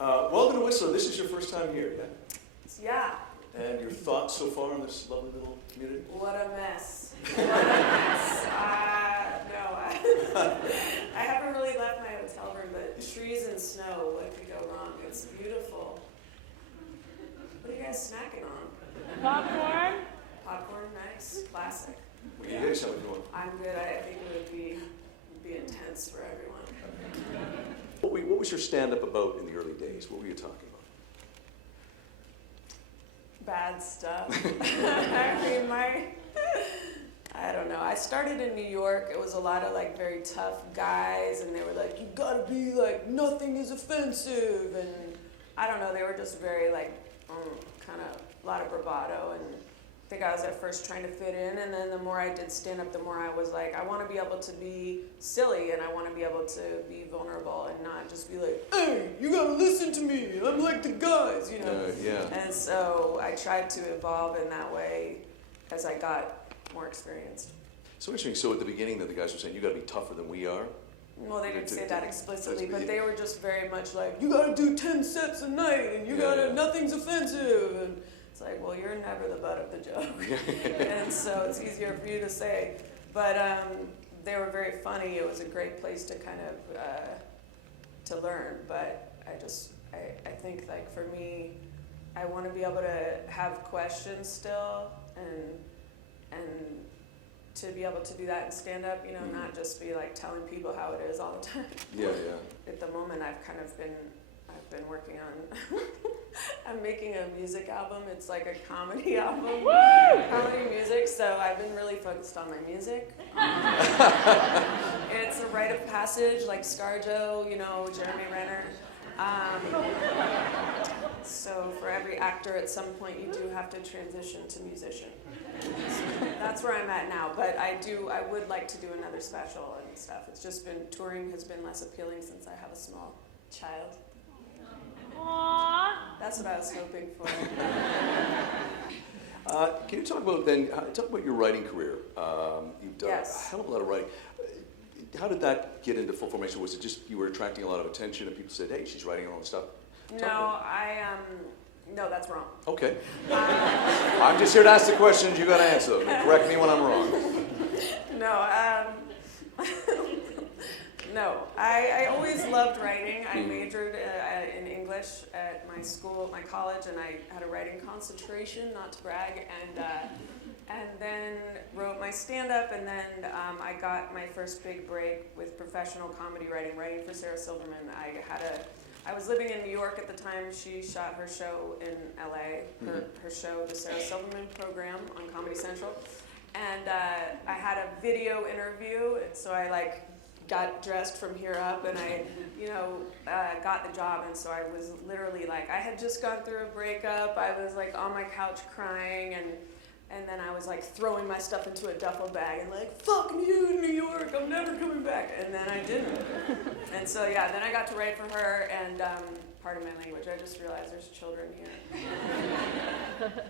Welcome to Whistler. This is your first time here, yeah? Yeah. And your thoughts so far on this lovely little community? What a mess. What a mess. I haven't really left my hotel room, but trees and snow, what could go wrong? It's beautiful. What are you guys snacking on? Popcorn? Popcorn, nice. Classic. What are you guys having going? I'm good. I think it would be intense for everyone. What was your stand-up about in the early days? What were you talking about? Bad stuff. I don't know. I started in New York. It was a lot of like very tough guys, and they were like, you gotta be like, nothing is offensive, and I don't know. They were just very like, kind of a lot of bravado, and I think I was at first trying to fit in, and then the more I did stand up, the more I was like, I want to be able to be silly, and I want to be able to be vulnerable, and not just be like, hey, you gotta listen to me. I'm like the guys, you know. Yeah. And so I tried to evolve in that way as I got more experienced. So interesting. So at the beginning that the guys were saying, you got to be tougher than we are? Well, they didn't say that explicitly, but they were just very much like, you got to do 10 sets a night, and you gotta, nothing's offensive. And it's like, well, you're never the butt of the joke. And so it's easier for you to say. But they were very funny. It was a great place to kind of, to learn. But I think like for me, I want to be able to have questions still, and to be able to do that and stand up, you know, not just be like telling people how it is all the time. Yeah. At the moment, I've been working on, I'm making a music album. It's like a comedy album, comedy music. So I've been really focused on my music. It's a rite of passage, like ScarJo, you know, Jeremy Renner. So for every actor, at some point, you do have to transition to musician. So that's where I'm at now, but I would like to do another special and stuff. It's just been, touring has been less appealing since I have a small child. Aww. That's what I was hoping for. Can you talk about your writing career? You've done a hell of a lot of writing. How did that get into full formation? Was it just you were attracting a lot of attention and people said, hey, she's writing her own stuff? No, that's wrong. Okay. I'm just here to ask the questions, you gotta answer them. Correct me when I'm wrong. No, I always loved writing. I majored in English at my school, my college, and I had a writing concentration, not to brag, and then wrote my stand-up, and then I got my first big break with professional comedy writing for Sarah Silverman. I was living in New York at the time. She shot her show in LA, her show, the Sarah Silverman program on Comedy Central. And I had a video interview, so I like got dressed from here up, and I, got the job. And so I was literally like, I had just gone through a breakup. I was like on my couch crying, and then I was like throwing my stuff into a duffel bag and like, fuck you, New York, I'm never coming back. And then I didn't. And so yeah, then I got to write for her, and pardon my language, I just realized there's children here.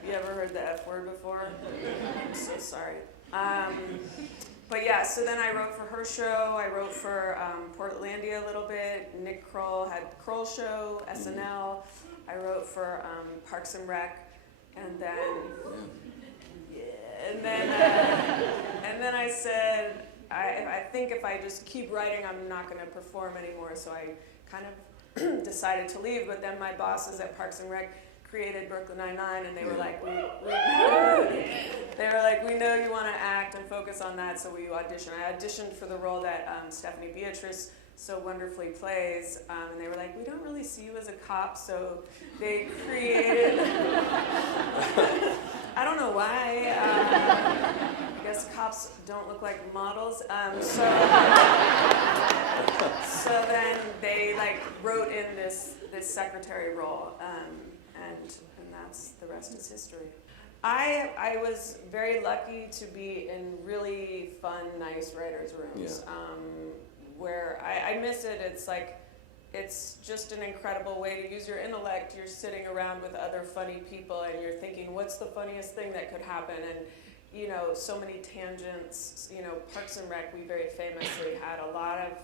You ever heard the F word before? I'm so sorry. But yeah, so then I wrote for her show, I wrote for Portlandia a little bit, Nick Kroll had Kroll Show, SNL, I wrote for Parks and Rec, and then... And then I said, I think if I just keep writing, I'm not going to perform anymore. So I kind of decided to leave. But then my bosses at Parks and Rec created Brooklyn Nine-Nine, and they were like, we know you want to act and focus on that, so we audition. I auditioned for the role that Stephanie Beatrice so wonderfully plays, and they were like, we don't really see you as a cop, so they created, I don't know why, I guess cops don't look like models, so then they like wrote in this secretary role, and that's, the rest is history. I was very lucky to be in really fun, nice writers' rooms. Where I miss it. It's like, it's just an incredible way to use your intellect. You're sitting around with other funny people and you're thinking, what's the funniest thing that could happen? And so many tangents. Parks and Rec, we very famously had a lot of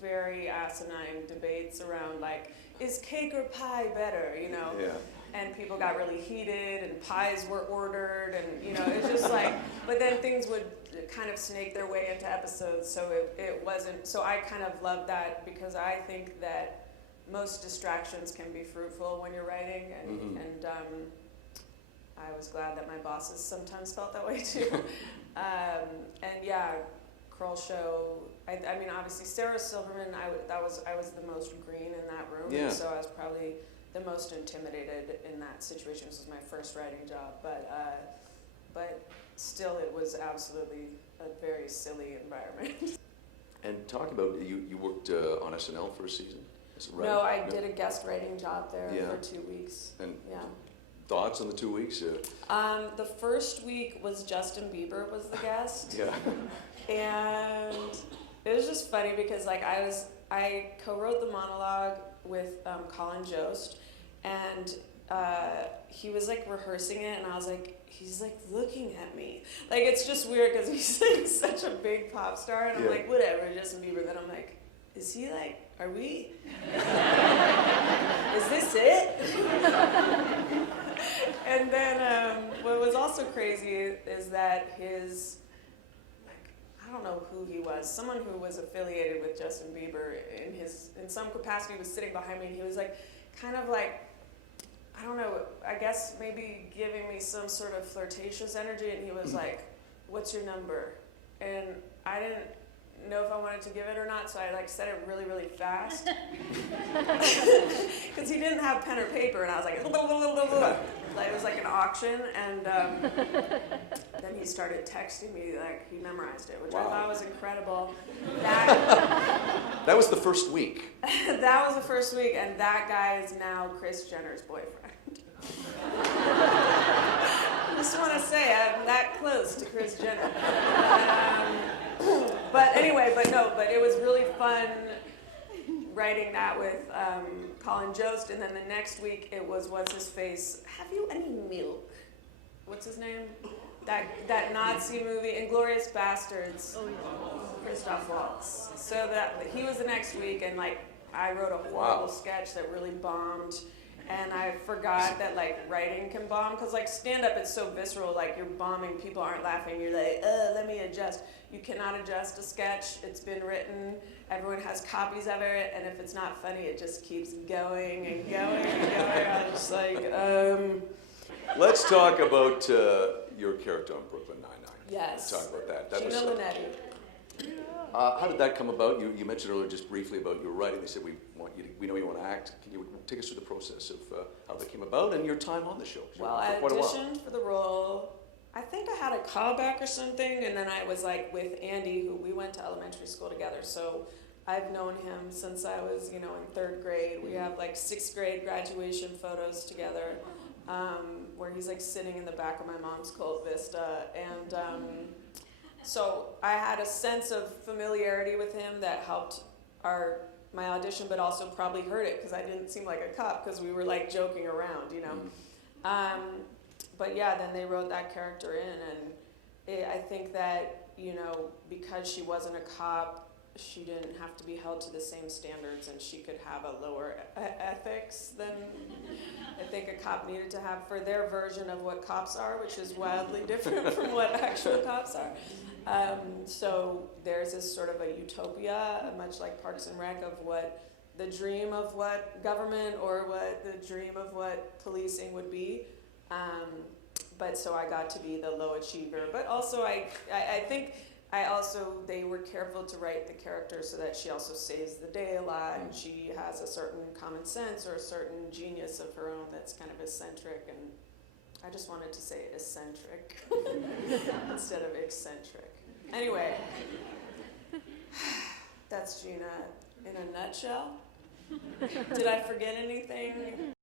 very asinine debates around like, is cake or pie better, you know? Yeah. And people got really heated and pies were ordered and, you know, it's just like, but then things would kind of snake their way into episodes, so it wasn't, so I kind of love that because I think that most distractions can be fruitful when you're writing, and I was glad that my bosses sometimes felt that way too. And yeah, Kroll show, I mean obviously Sarah Silverman, I was the most green in that room, Yeah. so I was probably the most intimidated in that situation. This was my first writing job, but still it was absolutely a very silly environment. And talk about, you worked on SNL for a season? Is it right? No, I did a guest writing job there Yeah. for 2 weeks. And yeah. thoughts on the 2 weeks? The first week was Justin Bieber was the guest. Yeah. And it was just funny because like I co-wrote the monologue with Colin Jost, and he was like rehearsing it, and I was like, he's like looking at me. Like it's just weird because he's like such a big pop star, and I'm like, whatever, Justin Bieber. Then I'm like, is he like, are we? Is this it? And then what was also crazy is that his, I don't know who he was, someone who was affiliated with Justin Bieber in some capacity was sitting behind me, and he was like, kind of like, I don't know, I guess maybe giving me some sort of flirtatious energy, and he was like, what's your number? And I didn't know if I wanted to give it or not, so I like said it really, really fast. Because he didn't have pen or paper, and I was like, like it was like an auction, and then he started texting me, like he memorized it, which I thought was incredible. That was the first week. That was the first week, and that guy is now Kris Jenner's boyfriend. I just want to say I'm that close to Kris Jenner. But anyway, but it was really fun writing that with Colin Jost, and then the next week it was what's his face? Have you any milk? What's his name? That Nazi movie, Inglourious Bastards. Oh, yeah. Christoph Waltz. So that he was the next week, and like I wrote a horrible sketch that really bombed, and I forgot that like writing can bomb, because like stand up it's so visceral, like you're bombing, people aren't laughing, you're like, let me adjust. You cannot adjust a sketch, it's been written, everyone has copies of it, and if it's not funny it just keeps going and going and going. I was just like, Let's talk about your character on Brooklyn Nine-Nine. Yes. Let's talk about that. Gina Linetti. How did that come about? You mentioned earlier just briefly about your writing. They said, we know you want to act. Can you take us through the process of how that came about and your time on the show? Well, I auditioned for the role. I think I had a callback or something, and then I was like with Andy, who we went to elementary school together. So I've known him since I was, in 3rd grade. We have like 6th grade graduation photos together, where he's like sitting in the back of my mom's Colt Vista, and so I had a sense of familiarity with him that helped my audition, but also probably hurt it because I didn't seem like a cop because we were like joking around, But yeah, then they wrote that character in, and I think that, because she wasn't a cop, she didn't have to be held to the same standards, and she could have a lower ethics than I think a cop needed to have for their version of what cops are, which is wildly different from what actual cops are. So there's this sort of a utopia, much like Parks and Rec, of what the dream of what government or what the dream of what policing would be. But so I got to be the low achiever. But also I think they were careful to write the character so that she also saves the day a lot, and she has a certain common sense or a certain genius of her own that's kind of eccentric, and I just wanted to say eccentric instead of eccentric. Anyway, that's Gina in a nutshell. Did I forget anything?